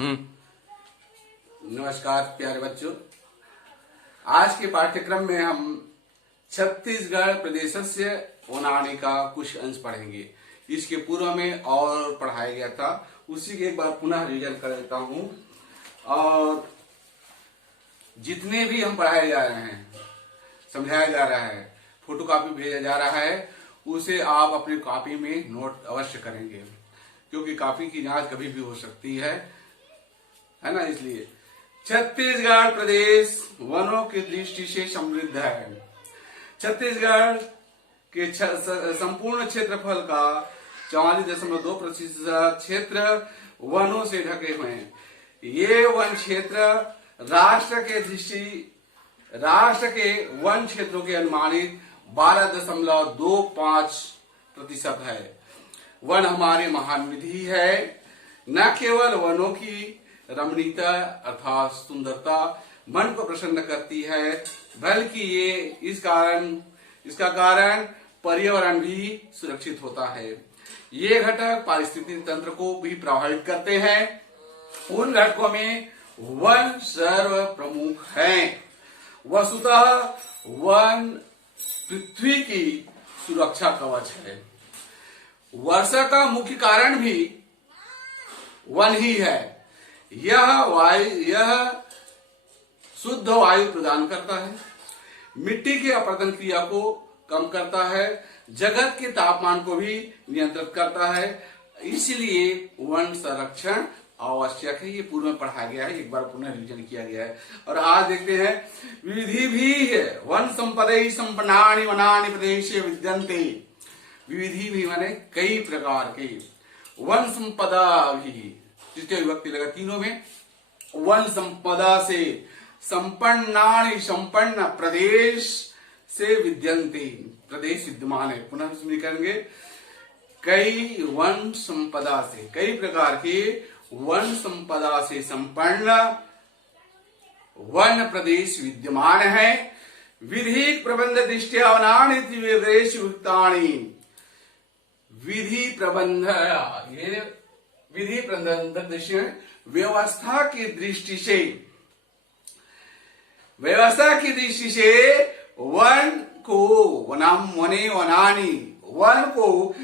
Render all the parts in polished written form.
नमस्कार प्यारे बच्चों। आज के पाठ्यक्रम में हम छत्तीसगढ़ प्रदेशस्य वनानी का कुछ अंश पढ़ेंगे। इसके पूर्व में और पढ़ाया गया था, उसी के एक बार पुनः रिवीजन कर देता हूं। और जितने भी हम पढ़ाए जा रहे हैं, समझाया जा रहा है, फोटो कॉपी भेजा जा रहा है, उसे आप अपनी कॉपी में नोट अवश्य करेंगे, क्योंकि कॉपी की जांच कभी भी हो सकती है ना। इसलिए छत्तीसगढ़ प्रदेश वनों की दृष्टि से समृद्ध है। छत्तीसगढ़ के संपूर्ण क्षेत्रफल का 44.2% क्षेत्र वनों से ढके हुए हैं। ये वन क्षेत्र राष्ट्र के वन क्षेत्रों के अनुमानित 12.25% है। वन हमारी महान निधि है। न केवल वनों की रमणीयता अर्थात सुंदरता मन को प्रसन्न करती है, बल्कि इसका कारण पर्यावरण भी सुरक्षित होता है। ये घटक पारिस्थितिक तंत्र को भी प्रभावित करते हैं। उन घटकों में वन सर्व प्रमुख हैं। वस्तुतः वन पृथ्वी की सुरक्षा कवच है। वर्षा का मुख्य कारण भी वन ही है। यह शुद्ध वायु प्रदान करता है, मिट्टी की अपरदन क्रिया को कम करता है, जगत के तापमान को भी नियंत्रित करता है। इसलिए वन संरक्षण आवश्यक है। ये पूर्व में पढ़ा गया है, एक बार पुनः रिवीजन किया गया है। और आज देखते हैं विधि भी है। वन संपदे संपन्नानि वनानि प्रदेशे विद्यन्ते। विधि भी माने कई प्रकार के। वन संपदा भी तृतीय विभक्ति लगा तीनों में। वन संपदा से संपन्नानि संपन्न प्रदेश से विद्यन्ते। प्रदेश विद्यमान है। पुनः करेंगे कई वन संपदा से, कई प्रकार के वन संपदा से संपन्न वन प्रदेश विद्यमान है। विधि प्रबंध दृष्टिया वनानि प्रदेश युक्तानि। विधि प्रबंध दृष्टि व्यवस्था की दृष्टि से वन को वन को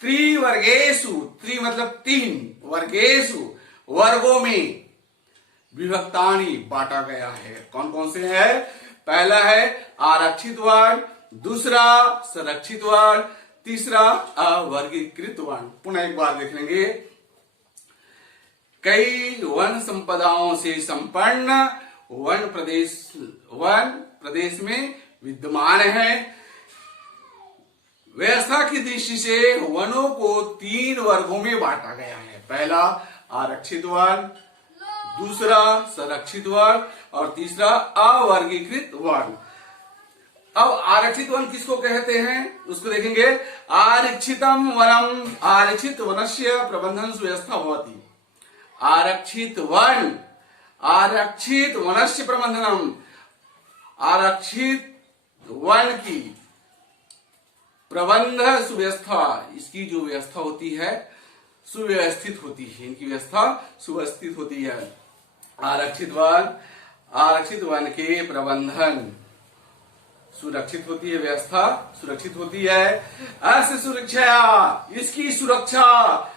त्रिवर्गेषु, त्रि मतलब तीन, वर्गेषु वर्गों में विभक्तानि बांटा गया है। कौन कौन से है? पहला है आरक्षित वन, दूसरा संरक्षित वन, तीसरा अवर्गीकृत वन। पुनः एक बार देख लेंगे। कई वन संपदाओं से संपन्न वन प्रदेश में विद्यमान है। व्यवस्था की दृष्टि से वनों को तीन वर्गों में बांटा गया है। पहला आरक्षित वन, दूसरा संरक्षित वन और तीसरा अवर्गीकृत वन। अब आरक्षित वन किसको कहते हैं उसको देखेंगे। आरक्षितम वनम आरक्षित वनस्य प्रबंधन सुव्यवस्था भवति। आरक्षित वनस्य प्रबंधनम, आरक्षित वन की प्रबंध सुव्यवस्था, इसकी जो व्यवस्था होती है सुव्यवस्थित होती है, इनकी व्यवस्था सुव्यवस्थित होती है। आरक्षित वन के प्रबंधन सुरक्षित होती है, व्यवस्था सुरक्षित होती है। अस्य सुरक्षा, इसकी सुरक्षा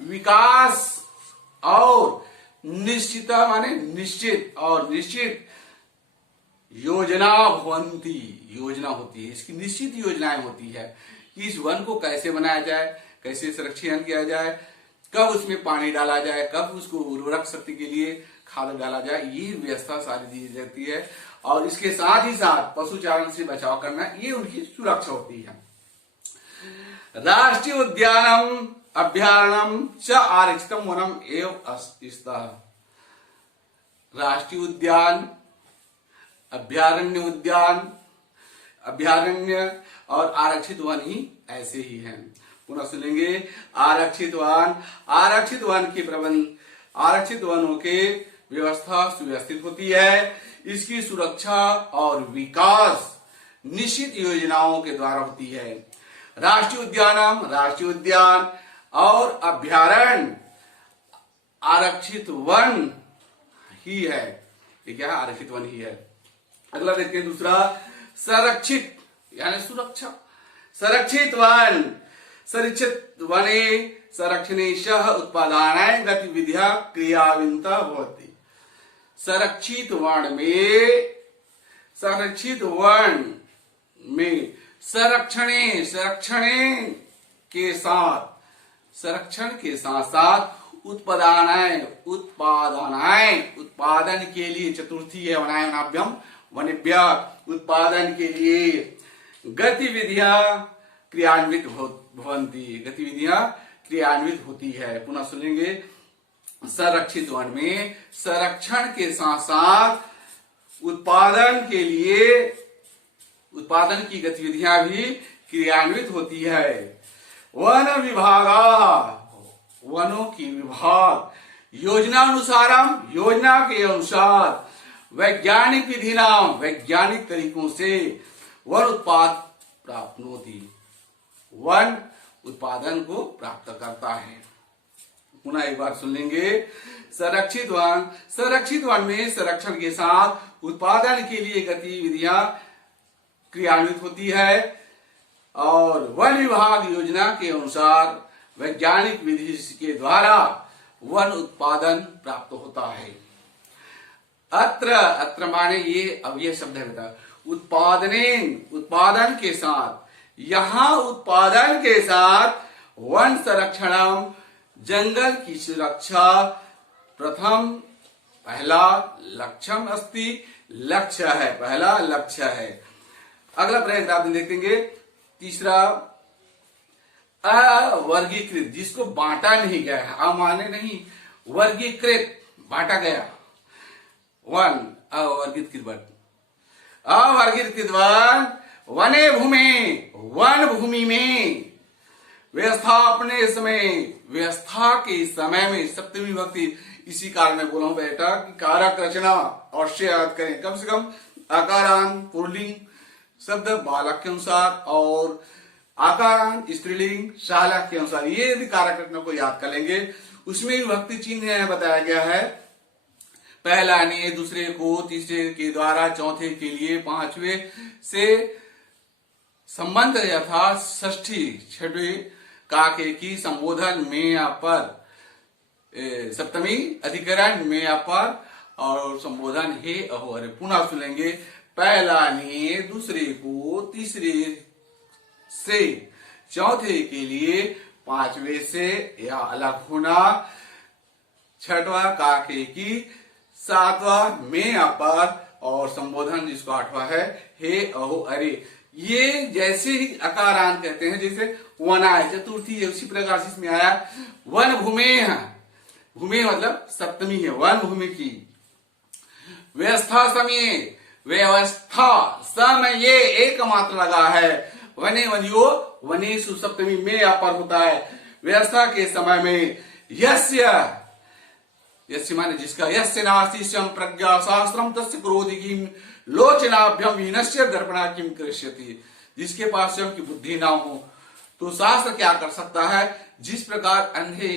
विकास और निश्चित माने निश्चित और निश्चित योजना भवंती, योजना होती है। इसकी निश्चित योजनाएं होती है कि इस वन को कैसे बनाया जाए, कैसे संरक्षण किया जाए, कब उसमें पानी डाला जाए, कब उसको उर्वरक शक्ति के लिए खाद डाला जाए, ये व्यवस्था सारी दी जाती है। और इसके साथ ही साथ पशुचारण से बचाव करना, ये उनकी सुरक्षा होती है। राष्ट्रीय उद्यानम अभ्यारण्यम च आरक्षितम वनम एव स्तः। राष्ट्रीय उद्यान, अभ्यारण्य और आरक्षित वन ही ऐसे ही हैं। पुनः सुनेंगे। आरक्षित वनों के व्यवस्था सुव्यवस्थित होती है। इसकी सुरक्षा और विकास निश्चित योजनाओं के द्वारा होती है। राष्ट्रीय उद्यान और अभ्यारण्य आरक्षित वन ही है। ये क्या है? आरक्षित वन ही है। अगला देखते हैं दूसरा, संरक्षित यानी सुरक्षा। संरक्षित वन, संरक्षित वने संरक्षणेशः उत्पादनाय गतिविधिया क्रियान्विता भवति। संरक्षित वन में, संरक्षित वन में संरक्षण के साथ, संरक्षण के साथ साथ उत्पादन के लिए, चतुर्थी है वनायनाभ्यम वनेभ्य, उत्पादन के लिए गतिविधियां क्रियान्वित भवन्ति, गतिविधियां क्रियान्वित होती है। पुनः सुनेंगे, संरक्षित वन में संरक्षण के साथ साथ उत्पादन के लिए, उत्पादन की गतिविधियां भी क्रियान्वित होती है। वन विभागा, वनों की विभाग, योजनानुसारम, योजना के अनुसार, वैज्ञानिक विधि नाम, वैज्ञानिक तरीकों से वन उत्पाद प्राप्त होती, वन उत्पादन को प्राप्त करता है। पुनः एक बार सुन लेंगे, संरक्षित वन, संरक्षित वन में संरक्षण के साथ उत्पादन के लिए गतिविधियां क्रियान्वित होती है और वन विभाग योजना के अनुसार वैज्ञानिक विधि के द्वारा वन उत्पादन प्राप्त होता है। अत्र, अत्र माने ये, अब ये शब्द है उत्पादनेन, उत्पादन के साथ, यहां उत्पादन के साथ वन संरक्षणम, जंगल की सुरक्षा प्रथम, पहला लक्ष्यम अस्ति, लक्ष्य है, पहला लक्ष्य है। अगला पैराग्राफ देखेंगे, तीसरा, अवर्गीकृत, जिसको बांटा नहीं गया है, अमाने नहीं, वर्गीकृत, बांटा गया वन, अवर्गीकृत वन, अवर्गीकृत वन, वने भूमि, वन भूमि में व्यवस्थापने समय, व्यवस्था के समय में, सप्तमी विभक्ति, इसी कारण में बोला हूं बेटा कि कारक रचना अवश्य याद करें, कम से कम आकारांत पुल्लिंग शब्द बालक के अनुसार और आकारांत स्त्रीलिंग शालक के अनुसार, ये यदि कारक रचना को याद कर लेंगे, उसमें विभक्ति चिन्ह बताया गया है, पहला ने, दूसरे को, तीसरे के द्वारा, चौथे के लिए, पांचवे से संबंध यथा षष्ठी, छठवी काके की संबोधन में अपर, सप्तमी अधिकरण में अपर और संबोधन हे अहो अरे। पुनः सुनेंगे, पहला ने, दूसरे को, तीसरे से, चौथे के लिए, पांचवे से या अलग होना, छठवा काके की, सातवां में अपर और संबोधन जिसको आठवां है हे अहो अरे। ये जैसे ही अकारांत कहते हैं, जैसे वनाय, चतुर्थी है, उसी प्रकार से इसमें आया वन भूमि है, भूमि मतलब सप्तमी है, वन भूमि की, व्यवस्था समय, व्यवस्था समय एक मात्र लगा है, वने वनियो, वनेषु सप्तमी में अपर होता है, व्यवस्था के समय में, यस्य, यस्य माने जिसका, यस्य नास्ति स्यं प्रज्ञा शास्त्रम तस्य क्रोधि किम लोचनाभ्यम विनश्य दर्पणा किम करिष्यति, जिसके पास स्वयं की बुद्धि ना हो तो शास्त्र क्या कर सकता है। जिस प्रकार अंधे,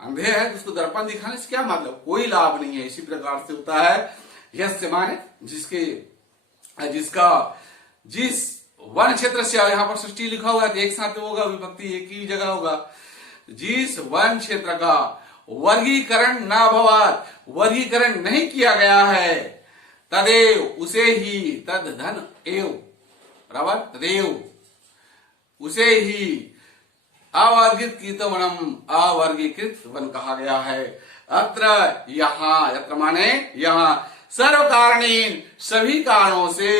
अंधे है तो उसको दर्पण दिखाने से क्या मतलब, कोई लाभ नहीं है, इसी प्रकार से होता है। यस्य माने जिसके, जिसका, जिस वन क्षेत्र से, यहाँ पर सृष्टि लिखा हुआ है, एक साथ होगा, विभक्ति एक ही जगह होगा, जिस वन क्षेत्र का वर्गीकरण न भवात, वर्गीकरण नहीं किया गया है, तदेव, उसे ही, तद धन एव, बराबर, तदेव उसे ही अवर्गीकृत वनम, अवर्गीकृत वन कहा गया है। अत्र, यहाँ, अत्र माने यहाँ, सर्व कारणेन, सभी कारणों से,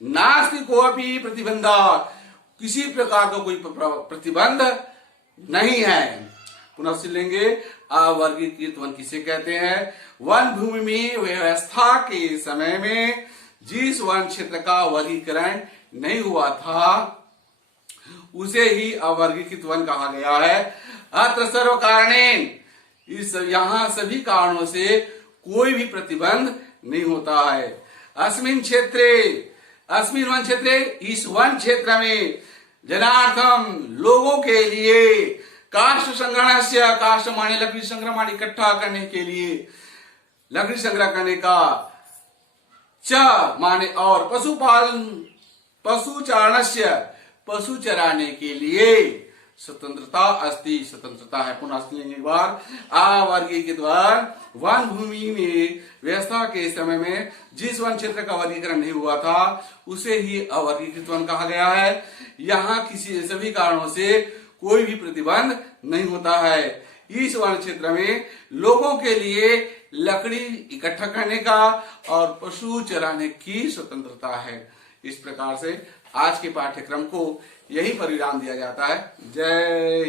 नास्ति कोऽपि प्रतिबंधा, किसी प्रकार का कोई प्रतिबंध नहीं है। पुनः सुन लेंगे, अवर्गीकृत वन किसे कहते हैं, वन भूमि में व्यवस्था के समय में जिस वन क्षेत्र का वर्गीकरण नहीं हुआ था उसे ही अवर्गीकृत वन कहा गया है। अत्र सर्व कारणेन, इस यहाँ सभी कारणों से कोई भी प्रतिबंध नहीं होता है। अस्मिन क्षेत्रे, अस्मिन वन क्षेत्रे, इस वन क्षेत्र में, जनार्थम, लोगों के लिए, काष्ठ संग्रहणस्य, काष्ठ माने लकड़ी संग्रह माने इकट्ठा करने के लिए, लकड़ी संग्रह करने का। च माने और, पशुपालन, पशु चारणस्य, पशु चराने के लिए। स्वतंत्रता अस्ति, स्वतंत्रता है। पुनः एक बार, अवर्गीय के द्वारा वन भूमि में व्यवस्था के समय में जिस वन क्षेत्र का वर्गीकरण नहीं हुआ था उसे ही अवर्गीकृत वन कहा गया है। यहाँ किसी सभी कारणों से कोई भी प्रतिबंध नहीं होता है। इस वन क्षेत्र में लोगों के लिए लकड़ी इकट्ठा करने का और पशु चराने की स्वतंत्रता है। इस प्रकार से आज के पाठ्यक्रम को यही परिणाम दिया जाता है। जय